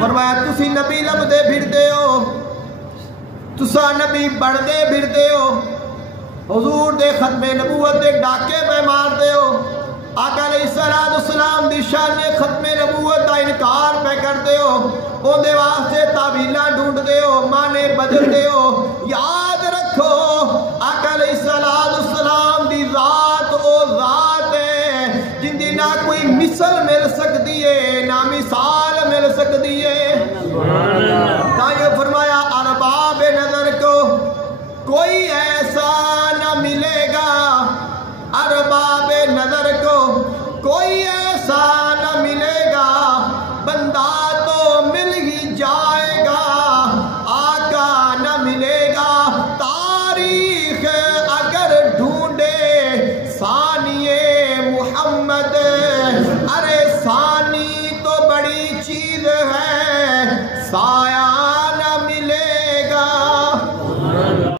فرمایا تسی نبی لبدے پھردے ہو، تسا نبی بڑھدے پھردے ہو، حضور دے ختم نبوت دے ڈاکے پہ مار دے ہو، آقا علیہ السلام دی شان ختم نبوت دا انکار پہ کر دے ہو، ان دے واسطے تعویلاں ڈھونڈ دے ہو، مانے بدل دے ہو۔ یاد رکھو آقا علیہ السلام دی ذات او ذات ہے جن دی نہ کوئی مثل مل سکتی ہے نہ مثال مل سکتی ہے۔ تائیں فرمایا ارباب نظر کو کوئی ایسا نہ ملے گا، ارباب نظر کو کوئی ایسا نہ ملے گا، بندہ تو مل ہی جائے گا، آقا نہ ملے گا۔ تاریخ اگر ڈھونڈے ثانی محمد، ارے ثانی تو بڑی چیز ہے، سایہ